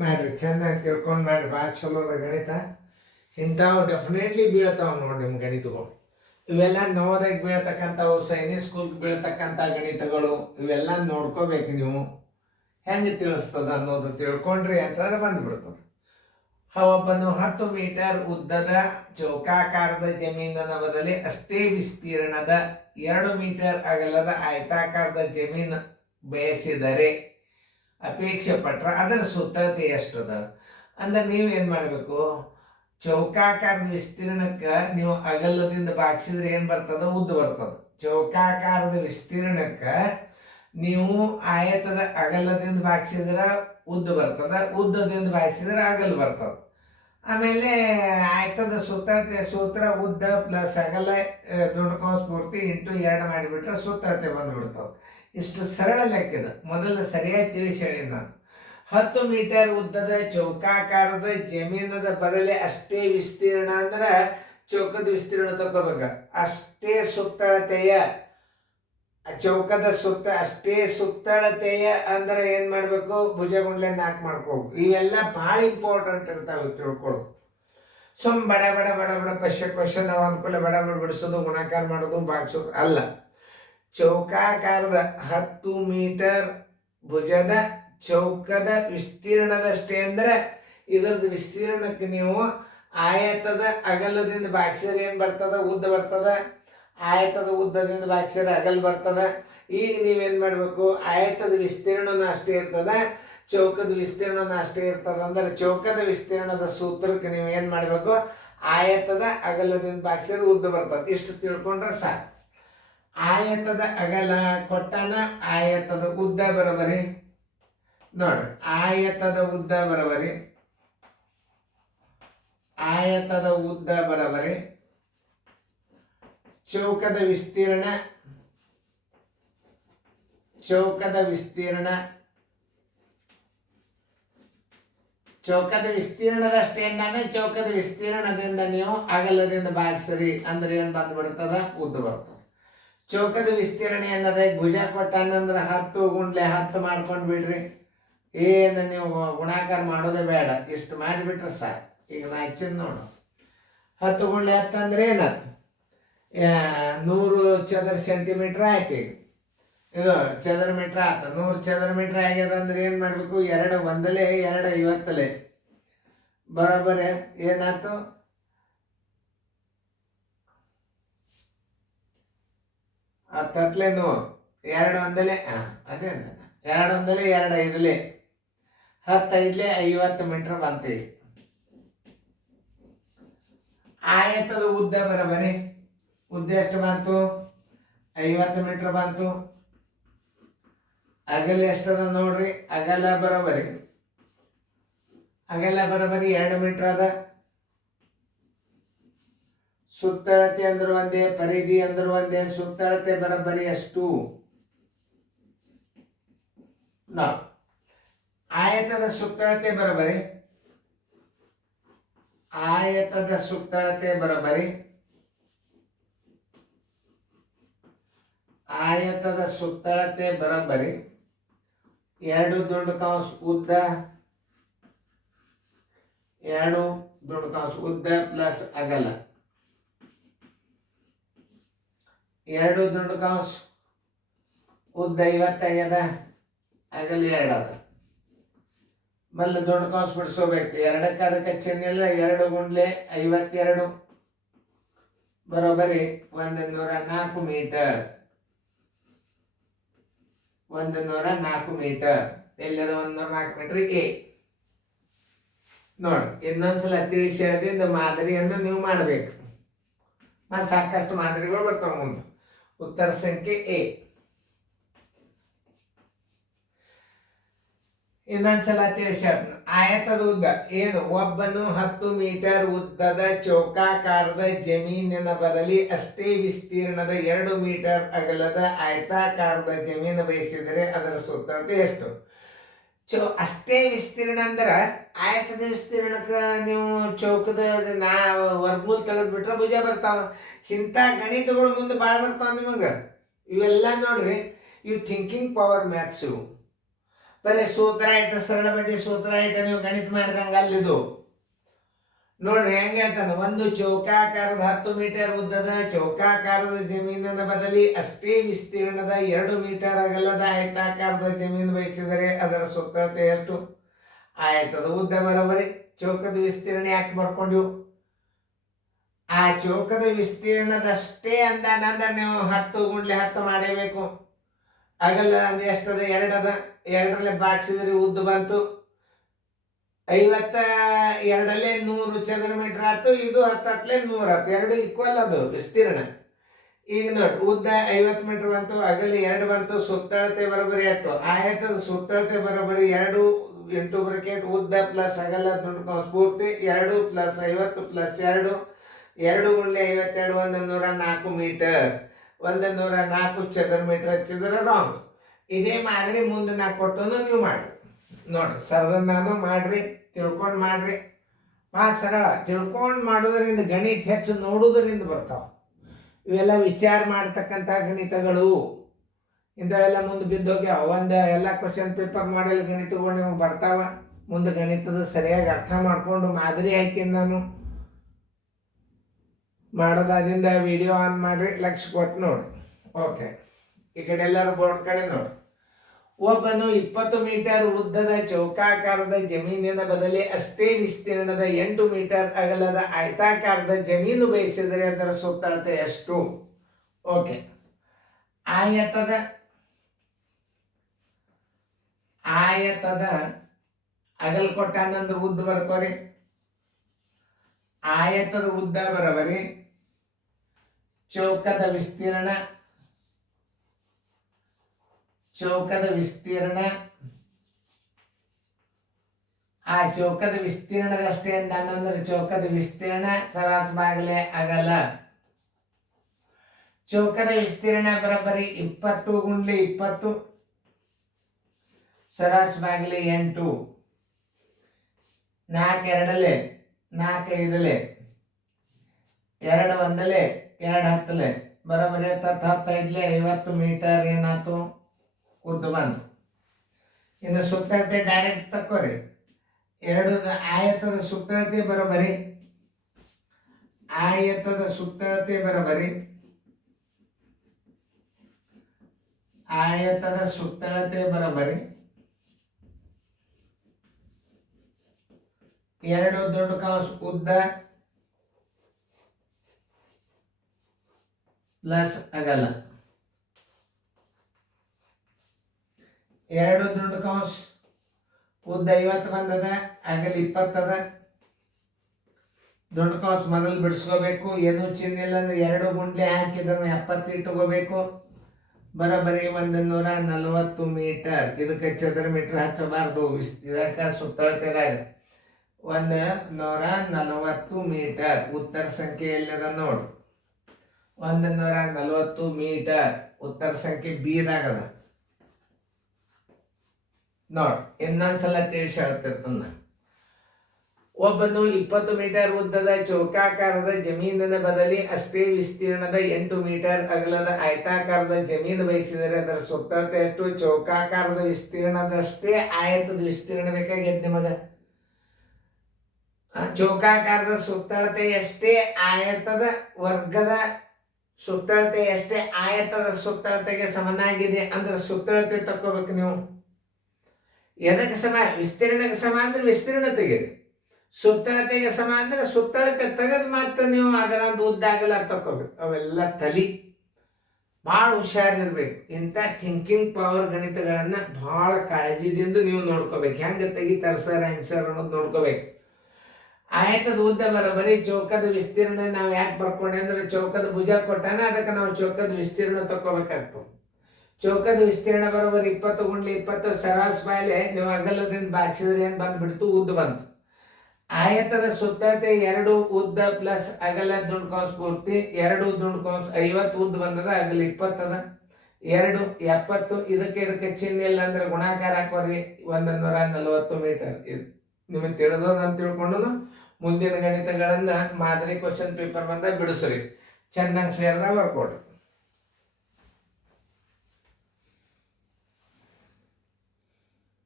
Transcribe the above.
ಮಾಡ್ರಿ, ಚೆನ್ನಾಗಿ ತಿಳ್ಕೊಂಡು ಮಾಡ್ರಿ. ಭಾಳ ಚಲೋ ಅದ ಗಣಿತ. ಇಂಥವು ಡೆಫಿನೆಟ್ಲಿ ಬೀಳ್ತಾವೆ ನೋಡಿ ನಿಮ್ಮ ಗಣಿತಗಳು. ಇವೆಲ್ಲ ನವೋದಯಕ್ಕೆ ಬೀಳ್ತಕ್ಕಂಥವು, ಸೈನಿಕ್ ಸ್ಕೂಲ್ಗೆ ಬೀಳ್ತಕ್ಕಂಥ ಗಣಿತಗಳು, ಇವೆಲ್ಲ ನೋಡ್ಕೋಬೇಕು ನೀವು. ಹೆಂಗೆ ತಿಳಿಸ್ತದ ಅನ್ನೋದು ತಿಳ್ಕೊಂಡ್ರಿ ಅಂತಂದ್ರೆ ಬಂದ್ಬಿಡ್ತದೆ. ಒಬ್ಬನು 10 ಮೀಟರ್ ಉದ್ದದ ಚೌಕಾಕಾರದ ಜಮೀನನ ಬದಲಿ ಅಷ್ಟೇ ವಿಸ್ತೀರ್ಣದ 2 ಮೀಟರ್ ಅಗಲದ ಆಯತಾಕಾರದ ಜಮೀನು ಬಯಸಿದರೆ ಅಪೇಕ್ಷೆ ಪಟ್ರ ಅದರ ಸುತ್ತಳತೆ ಎಷ್ಟದ ಅಂದ್ರೆ ನೀವು ಏನು ಮಾಡಬೇಕು, ಚೌಕಾಕಾರದ ವಿಸ್ತೀರ್ಣಕ್ಕೆ ನೀವು ಅಗಲದಿಂದ ಬಾಗಿಸಿದ್ರೆ ಏನು ಬರ್ತದ, ಉದ್ದ ಬರ್ತದೆ. ಚೌಕಾಕಾರದ ವಿಸ್ತೀರ್ಣಕ್ಕೆ ನೀವು ಆಯತದ ಅಗಲದಿಂದ ಬಾಗಿಸಿದ್ರೆ ಉದ್ದ ಬರ್ತದ, ಉದ್ದದಿಂದ ಬಾಗಿಸಿದ್ರೆ ಅಗಲ ಬರ್ತದೆ. ಆಮೇಲೆ ಆಯತದ ಸುತ್ತಳತೆ ಸೂತ್ರ ಉದ್ದ ಪ್ಲಸ್ ಅಗಲ ದುಡ್ಕೋಸ್ ಪೂರ್ತಿ ಇಂಟು 2 ಮಾಡಿಬಿಟ್ರೆ ಸುತ್ತಳತೆ ಬಂದುಬಿಡ್ತವೆ. ಇಷ್ಟು ಸರಳ ಲೆಕ್ಕದ. ಮೊದಲು ಸರಿಯಾಗಿ ತಿಳಿಸಿ ಹೇಳಿ ನಾನು. 10 ಮೀಟರ್ ಉದ್ದದ ಚೌಕಾಕಾರದ ಜಮೀನದ ಬದಲೇ ಅಷ್ಟೇ ವಿಸ್ತೀರ್ಣ ಅಂದ್ರೆ ಚೌಕದ ವಿಸ್ತೀರ್ಣ ತಗೋಬೇಕ. ಅಷ್ಟೇ ಸುತ್ತಳತೆಯ ಚೌಕದ ಸುತ್ತ ಅಷ್ಟೇ ಸುತ್ತಳತೆಯ ಅಂದ್ರೆ ಏನ್ ಮಾಡ್ಬೇಕು, ಭುಜಗುಂಡ್ಲೆ 4 ಮಾಡ್ಕೋಬೇಕು. ಇವೆಲ್ಲ ಭಾಳ ಇಂಪಾರ್ಟೆಂಟ್ ಇರ್ತಾವೆ ತಿಳ್ಕೊಳ್ಳೋದು. ಬಡ ಬಡ ಬಡ ಬಡ ಕ್ವಶನ್ ನಾವು ಅಂದ್ಕೂಲೆ ಬಡ ಬಡ ಬಿಡಿಸೋದು, ಗುಣಾಕಾರ ಮಾಡೋದು, ಬಾಗಿಸೋದು ಅಲ್ಲ. ಚೌಕಾಕಾರದ 10 ಮೀಟರ್ ಭುಜದ ಚೌಕದ ವಿಸ್ತೀರ್ಣದಷ್ಟೇ ಅಂದ್ರೆ ಇದರದ್ದು ವಿಸ್ತೀರ್ಣಕ್ಕೆ ನೀವು ಆಯತದ ಅಗಲದಿಂದ ಬಾಗಿಸಿದ್ರೆ ಏನು ಬರ್ತದ, ಉದ್ದ ಬರ್ತದ. ಆಯತದ ಉದ್ದದಿಂದ ಬಾಗಿಸಿದ್ರೆ ಅಗಲ ಬರ್ತದ. ಈಗ ನೀವೇನು ಮಾಡಬೇಕು, ಆಯತದ ವಿಸ್ತೀರ್ಣನ ಅಷ್ಟೇ ಇರ್ತದ, ಚೌಕದ ವಿಸ್ತೀರ್ಣನ ಅಷ್ಟೇ ಇರ್ತದ. ಅಂದ್ರೆ ಚೌಕದ ವಿಸ್ತೀರ್ಣದ ಸೂತ್ರಕ್ಕೆ ನೀವು ಏನು ಮಾಡಬೇಕು, ಆಯತದ ಅಗಲದಿಂದ ಬಾಗಿಸಿದ್ರೆ ಉದ್ದ ಬರ್ತದೆ. ಇಷ್ಟು ತಿಳ್ಕೊಂಡ್ರೆ ಸಾಕು. ಆಯತದ ಅಗಲ ಕೊಟ್ಟಾನ, ಆಯತದ ಉದ್ದ ಬರೋಬರಿ ನೋಡ್ರಿ. ಆಯತದ ಉದ್ದ ಬರೋಬರಿ, ಆಯತದ ಉದ್ದ ಬರೋಬರಿ ಚೌಕದ ವಿಸ್ತೀರ್ಣ, ಚೌಕದ ವಿಸ್ತೀರ್ಣ, ಚೌಕದ ವಿಸ್ತೀರ್ಣದಷ್ಟೇ ಅಂದ್ರೆ ಚೌಕದ ವಿಸ್ತೀರ್ಣದಿಂದ ನೀವು ಅಗಲದಿಂದ ಭಾಗಿಸ್ರಿ ಅಂದ್ರೆ ಏನು ಬಂದ್ಬಿಡ್ತದ, ಉದ್ದ ಬರ್ತದೆ. ಚೌಕದ ವಿಸ್ತೀರ್ಣ ಅನ್ನೋದೇ ಭುಜ ಕೊಟ್ಟಂದ್ರೆ 10 ಗುಂಡ್ಲೆ 10 ಮಾಡ್ಕೊಂಡು ಬಿಡ್ರಿ. ಏನು ನೀವು ಗುಣಾಕಾರ ಮಾಡೋದೇ ಬೇಡ, ಇಷ್ಟು ಮಾಡಿಬಿಟ್ರೆ ಸಾಕು. ಈಗ ನಾ ಹೆಚ್ಚಿನ ನೋಡು, 10 ಗುಂಡ್ಲೆ 10 ಅಂದ್ರೆ ಏನು, 100 ಚದರ ಸೆಂಟಿಮೀಟ್ರ್ ಆಯ್ತು. ಈಗ ಇದು ಚದರ ಮೀಟ್ರ್ ಆಯ್ತು. 100 ಚದರ ಮೀಟ್ರ್ ಆಗ್ಯದ ಅಂದ್ರೆ ಏನು ಮಾಡಬೇಕು, 2 ಒಂದಲೇ 2 50 ಬರೋಬ್ಬರಿ ಏನಾಯ್ತು, 10 100, 2 ಒಂದಲೇ ಅದೇ 2 ಒಂದಲೇ 2 5 10 5 50 ಮೀಟ್ರ್ ಬಂತೀವಿ. ಆಯತದ ಉದ್ದ ಬರೋಬರಿ, ಉದ್ದ ಎಷ್ಟು ಬಂತು, 50 ಮೀಟ್ರ್ ಬಂತು. ಅಗಲ ಎಷ್ಟದ ನೋಡ್ರಿ, ಅಗಲ ಬರೋಬರಿ, ಅಗಲ ಬರೋಬರಿ 2 ಮೀಟ್ರ್ ಅದ. ಸುತ್ತಳತೆ ಅಂದ್ರೆ ಒಂದೇ, ಪರಿಧಿ ಅಂದ್ರೆ ಒಂದೇ. ಸುತ್ತಳತೆ ಬರೋಬರಿ ಎಷ್ಟು, ಆಯತದ ಸುತ್ತಳತೆ ಬರೋಬರಿ, ಆಯತದ ಸುತ್ತಳತೆ ಬರೋಬರಿ, ಆಯತದ ಸುತ್ತಳತೆ ಬರೋಬರಿ 2 ದೊಡ್ಡ ಕಂಸ ಉದ್ದ, 2 ದೊಡ್ಡ ಕಂಸ ಉದ್ದ ಪ್ಲಸ್ ಅಗಲ, 2 ದೊಡ್ಡ ಕಂಸ ಉದ್ದ 50 ಆಗ್ಯದ, ಅಗಲ 2 ಅದ. ಮಲ್ಲ ದೊಡ್ಡ ಕಂಸ ಬಿಡಿಸೋಬೇಕು. 2ಕ್ಕೆ ಅದಕ್ಕೆ ಚಿಹ್ನೆಲ್ಲ, 2 ಗುಂಡ್ಲೆ 52 ಬರೋಬರಿ 104 ಮೀಟರ್, 104 ಮೀಟರ್. ಎಲ್ಲದ 104 ಮೀಟರ್ ಎ ನೋಡಿ. ಇನ್ನೊಂದ್ಸಲ ತಿಳಿಸಿ ಹೇಳಿದಿಂದ ಮಾದರಿಯನ್ನು ನೀವು ಮಾಡಬೇಕು. ಮತ್ತು ಸಾಕಷ್ಟು ಮಾದರಿಗಳು ಬರ್ತಾವೆ ಮುಂದೆ. ಉತ್ತರ ಸಂಖ್ಯೆ ಎ. ಇನ್ನೊಂದ್ಸಲ ತಿಳಿಸಿ, ಆಯತದ ಉದ್ದ ಏನು, ಒಬ್ಬನು 10 ಮೀಟರ್ ಉದ್ದದ ಚೌಕಾಕಾರದ ಜಮೀನಿನ ಬದಲಿ ಅಷ್ಟೇ ವಿಸ್ತೀರ್ಣದ 2 ಮೀಟರ್ ಅಗಲದ ಆಯತಾಕಾರದ ಜಮೀನು ಬಯಸಿದರೆ ಅದರ ಸುತ್ತಳತೆ ಎಷ್ಟು. ಅಷ್ಟೇ ವಿಸ್ತೀರ್ಣ ಅಂದ್ರೆ ಆಯತದ ವಿಸ್ತೀರ್ಣಕ್ಕೆ ನೀವು ಚೌಕದ ವರ್ಗಮೂಲ ತೆಗೆದ್ಬಿಟ್ರೆ ಭುಜ ಬರ್ತಾವ. ಇಂಥ ಗಣಿತಗಳು ಮುಂದೆ ಭಾಳ ಬರ್ತಾವ ನಿಮಗೆ. ಇವೆಲ್ಲ ನೋಡ್ರಿ, ಇವು ಥಿಂಕಿಂಗ್ ಪವರ್ ಮ್ಯಾಥ್ಸ್. ಇವು ಬರೀ ಸೂತ್ರ ಇಟ್ಟು ಸರಳ ಬಡ್ಡಿ ಸೂತ್ರ ಇಟ್ಟು ನೀವು ಗಣಿತ ಮಾಡಿದಂಗೆ ಅಲ್ಲಿದು ನೋಡ್ರಿ ಹೆಂಗೆ ಹೇಳ್ತಾನೆ. ಒಂದು ಚೌಕಾಕಾರದ 10 ಮೀಟರ್ ಉದ್ದದ ಚೌಕಾಕಾರದ ಜಮೀನಿನ ಬದಲಿ ಅಷ್ಟೇ ವಿಸ್ತೀರ್ಣದ 2 ಮೀಟರ್ ಅಗಲದ ಆಯತಾಕಾರದ ಜಮೀನು ಬಯಸಿದರೆ ಅದರ ಸುತ್ತಳತೆ ಎಷ್ಟು? ಆಯತದ ಉದ್ದ ಬರೋಬರಿ ಚೌಕದ ವಿಸ್ತೀರ್ಣ ಯಾಕೆ ಬರ್ಕೊಂಡಿವು? ಆ ಚೌಕದ ವಿಸ್ತೀರ್ಣದಷ್ಟೇ ಅಂದಾನಂದ್ರೆ ನೀವು 10 × 10 ಮಾಡೇಬೇಕು. ಅಗಲ ಅಂದ್ರೆ ಎಷ್ಟದ? 2 ಅದ. 2ರಲ್ಲಿ ಬಾಗಿಸಿದ್ರೆ ಉದ್ದ ಬಂತು 52ರಲ್ಲಿ 100 ಚದರ ಮೀಟರ್ ಆಯ್ತು. ಇದು 10 100 ಆಯ್ತು. 2 ಈಕ್ವಲ್ ಅದು ವಿಸ್ತೀರ್ಣ. ಈಗ ನೋಡಿ ಉದ್ದ 50 ಮೀಟರ್ ಬಂತು, ಅಗಲ 2 ಬಂತು, ಸುತ್ತಳತೆ ಬರೋಬರಿ ಆಯ್ತು. ಆಯತದ ಸುತ್ತಳತೆ ಬರೋಬರಿ 2 ಇಂಟು ಬ್ರಾಕೆಟ್ ಉದ್ದ ಪ್ಲಸ್ ಅಗಲ ದುಡ್ಡು ಕೌಂಸ್ ಪೂರ್ತಿ 2 + 50 + 2 2 × 52 104 ಮೀಟರ್. 104 ಚದರ ಮೀಟರ್ ಹಚ್ಚಿದ್ರೆ ರಾಂಗ್. ಇದೇ ಮಾದರಿ ಮುಂದೆ ನಾ ಕೊಟ್ಟು ನೀವು ಮಾಡಿ ನೋಡ್ರಿ. ನಾನು ಮಾಡ್ರಿ, ತಿಳ್ಕೊಂಡು ಮಾಡ್ರಿ. ಭಾಳ ಸರಳ. ತಿಳ್ಕೊಂಡು ಮಾಡೋದ್ರಿಂದ ಗಣಿತ ಹೆಚ್ಚು ನೋಡೋದ್ರಿಂದ ಬರ್ತಾವ. ಇವೆಲ್ಲ ವಿಚಾರ ಮಾಡ್ತಕ್ಕಂಥ ಗಣಿತಗಳು ಇಂಥವೆಲ್ಲ ಮುಂದೆ ಬಿದ್ದೋಗ್ಯಾವ. ಒಂದು ಎಲ್ಲ ಕ್ವಶನ್ ಪೇಪರ್ ಮಾಡಲ್ ಗಣಿತಗಳು ನಿಮಗೆ ಬರ್ತಾವ. ಮುಂದೆ ಗಣಿತದ ಸರಿಯಾಗಿ ಅರ್ಥ ಮಾಡಿಕೊಂಡು ಮಾದರಿ ಹಾಕಿ ನಾನು ಮಾಡೋದಾದಿಂದ ವಿಡಿಯೋ ಆನ್ ಮಾಡಿರಿ, ಲಕ್ಷ ಕೊಟ್ಟು ನೋಡಿ. ಓಕೆ, ಈ ಕಡೆ ಎಲ್ಲರೂ ಬೋರ್ಡ್ ಕಡೆ ನೋಡಿ. ಒಬ್ಬನು 20 ಮೀಟರ್ ಉದ್ದದ ಚೌಕಾಕಾರದ ಜಮೀನಿನ ಬದಲಿ ಅಷ್ಟೇ ವಿಸ್ತೀರ್ಣದ 8 ಮೀಟರ್ ಅಗಲದ ಆಯತಾಕಾರದ ಜಮೀನು ಬಯಸಿದರೆ ಅದರ ಸುತ್ತಳತೆ ಎಷ್ಟು? ಓಕೆ, ಆಯತದ ಅಗಲ ಕೊಟ್ಟಾನಂದು ಉದ್ದ ಬರ್ಕೋರಿ. ಆಯತದ ಉದ್ದ ಬರಬರಿ ಚೌಕದ ವಿಸ್ತೀರ್ಣ ಆ ಚೌಕದ ವಿಸ್ತೀರ್ಣದಷ್ಟೇ ಅಂದಂದ್ರೆ ಚೌಕದ ವಿಸ್ತೀರ್ಣ ಸರಾಸರಿ ಬಾಗಿಲೆ ಅಗಲ. ಚೌಕದ ವಿಸ್ತೀರ್ಣ ಬರೋಬ್ಬರಿ 20 × 20 ಸರಾಸರಿ ಬಾಗಿಲೆ 8. 4 2ಲೆ 4 5ಲೆ 2 1ಲೆ 2 10ಲೆ ಬರೋಬ್ಬರಿ 10 5ಲೆ 50 ಮೀಟರ್ ಏನಾಯ್ತು? ಉದ್ದ ಬಂತು. ಇನ್ನು ಸುತ್ತಳತೆ ಡೈರೆಕ್ಟ್ ತಕ್ಕೋರಿ. ಆಯತದ ಸುತ್ತಳತೆ ಬರೋಬ್ಬರಿ 2 ದೊಡ್ಡ ಕೌಂಸ್ ಉದ್ದ ಪ್ಲಸ್ ಅಗಲ. 2 ದೊಡ್ಡ ಕೌಂಸ್ ಉದ್ದ 50 ಬಂದದ, ಅಗಲ 20 ಅದ. ದೊಡ್ಡ ಕೌಂಸ್ ಮೊದಲು ಬಿಡಿಸ್ಕೋಬೇಕು. ಏನು ಚಿಹ್ನೆ ಇಲ್ಲ ಅಂದ್ರೆ 2 ಗುಂಡ್ಲೆ ಹಾಕಿದ್ರೆ 70 ಇಟ್ಕೋಬೇಕು. ಬರೋಬ್ಬರಿ 140 ಮೀಟರ್. ಇದಕ್ಕೆ ಚದರ ಮೀಟರ್ ಹಚ್ಚಬಾರ್ದು. ಇದಕ್ಕೆ ಸುತ್ತಳತೆದಾಗ 140 ಮೀಟರ್. ಉತ್ತರ ಸಂಖ್ಯೆ ಎಲ್ಲದ ನೋಡಿ. 140 ಮೀಟರ್ ಉತ್ತರ ಸಂಖ್ಯೆ ಬೀದಾಗದ ನೋಡಿ. ಇನ್ನೊಂದ್ಸಲ ತಿಳಿಸಿ ಹೇಳ್ತಿರ್ತಾನ. ಒಬ್ಬನು 20 ಮೀಟರ್ ಉದ್ದದ ಚೌಕಾಕಾರದ ಜಮೀನಿನ ಬದಲಿ ಅಷ್ಟೇ ವಿಸ್ತೀರ್ಣದ 8 ಮೀಟರ್ ಅಗಲದ ಆಯತಾಕಾರದ ಜಮೀನು ಬಯಸಿದರೆ ಅದರ ಸುತ್ತಳತೆ ಎಷ್ಟು? ಚೌಕಾಕಾರದ ವಿಸ್ತೀರ್ಣದಷ್ಟೇ ಆಯತದ ವಿಸ್ತೀರ್ಣ ಬೇಕಾಗ್ಯದ ನಿಮಗ. ಚೌಕಾಕಾರದ ಸುತ್ತಳತೆ ಎಷ್ಟೇ ಆಯತದ ವರ್ಗದ ಸುತ್ತಳತೆ ಎಷ್ಟೇ ಆಯತದ ಸುತ್ತಳತೆಗೆ ಸಮನಾಗಿದೆ ಅಂದ್ರೆ ಸುತ್ತಳತೆ ತಕ್ಕೋಬೇಕು ನೀವು. ಎದಕ್ಕೆ ಸಮ? ವಿಸ್ತೀರ್ಣಕ್ಕೆ ಸಮ ಅಂದ್ರೆ ವಿಸ್ತೀರ್ಣ ತೆಗೀರಿ. ಸುತ್ತಳತೆಗೆ ಸಮ ಅಂದ್ರೆ ಸುತ್ತಳತೆ ತೆಗೆದು ಮಾತ್ರ ನೀವು ಅದರ ಉದ್ದ ಆಗಲ್ಲ ತಕ್ಕೋಬೇಕು. ಅವೆಲ್ಲ ತಲಿ ಭಾಳ ಹುಷಾರಿರ್ಬೇಕು. ಇಂಥ ಥಿಂಕಿಂಗ್ ಪವರ್ ಗಣಿತಗಳನ್ನ ಭಾಳ ಕಾಳಜಿದಿಂದ ನೀವು ನೋಡ್ಕೋಬೇಕು. ಹೆಂಗೆ ತೆಗಿತಾರೆ ಸರ್ ಆನ್ಸರ್ ಅನ್ನೋದು ನೋಡ್ಕೋಬೇಕು. ಆಯತದ ಉದ್ದ ಬರೋಬ್ಬರಿ ಚೌಕದ ವಿಸ್ತೀರ್ಣ ನಾವು ಯಾಕೆ ಬರ್ಕೊಂಡೆ ಅಂದ್ರೆ ಚೌಕದ ಭುಜ ಕೊಟ್ಟಾನ, ಅದಕ್ಕೆ ನಾವು ಚೌಕದ ವಿಸ್ತೀರ್ಣ ತಕ್ಕೋಬೇಕಾಗ್ತದೆ. ಚೌಕದ ವಿಸ್ತೀರ್ಣ ಬರೋಬ್ಬರಿ 20 × 20 ಸರಾಸರಿ ಬಾಯಿಲೆ ನೀವು ಅಗಲದಿಂದ ಬಾಗಿಸಿದ್ರೆ ಏನು ಬಂದ್ಬಿಡ್ತು? ಉದ್ದ ಬಂತು. ಆಯತದ ಸುತ್ತಳತೆ 2 ಉದ್ದ ಪ್ಲಸ್ ಅಗಲ ದುಂಡು ಕೌಂಸ್ ಪೂರ್ತಿ 2 ದುಂಡು ಕೌಂಸ್ 50 ಉದ್ದ ಬಂದದ, ಅಗಲ 20 ಅದ. 2 70. ಇದಕ್ಕೆ ಚಿಹ್ನೆ ಇಲ್ಲ ಅಂದ್ರೆ ಗುಣಾಕಾರ ಹಾಕೋರಿ. 140 ಮೀಟರ್. ಇದು ನಿಮಗೆ ತಿಳಿದೋದು ಅಂತ ತಿಳ್ಕೊಂಡು ಮುಂದಿನ ಗಣಿತಗಳನ್ನ ಮಾದರಿ ಕ್ವಶನ್ ಪೇಪರ್ ಬಂದ ಬಿಡಿಸ್ರಿ. ಚೆನ್ನಾಗಿ ಫೇರ್ದಾಗ ಬರ್ಕೊಡ್ರಿ.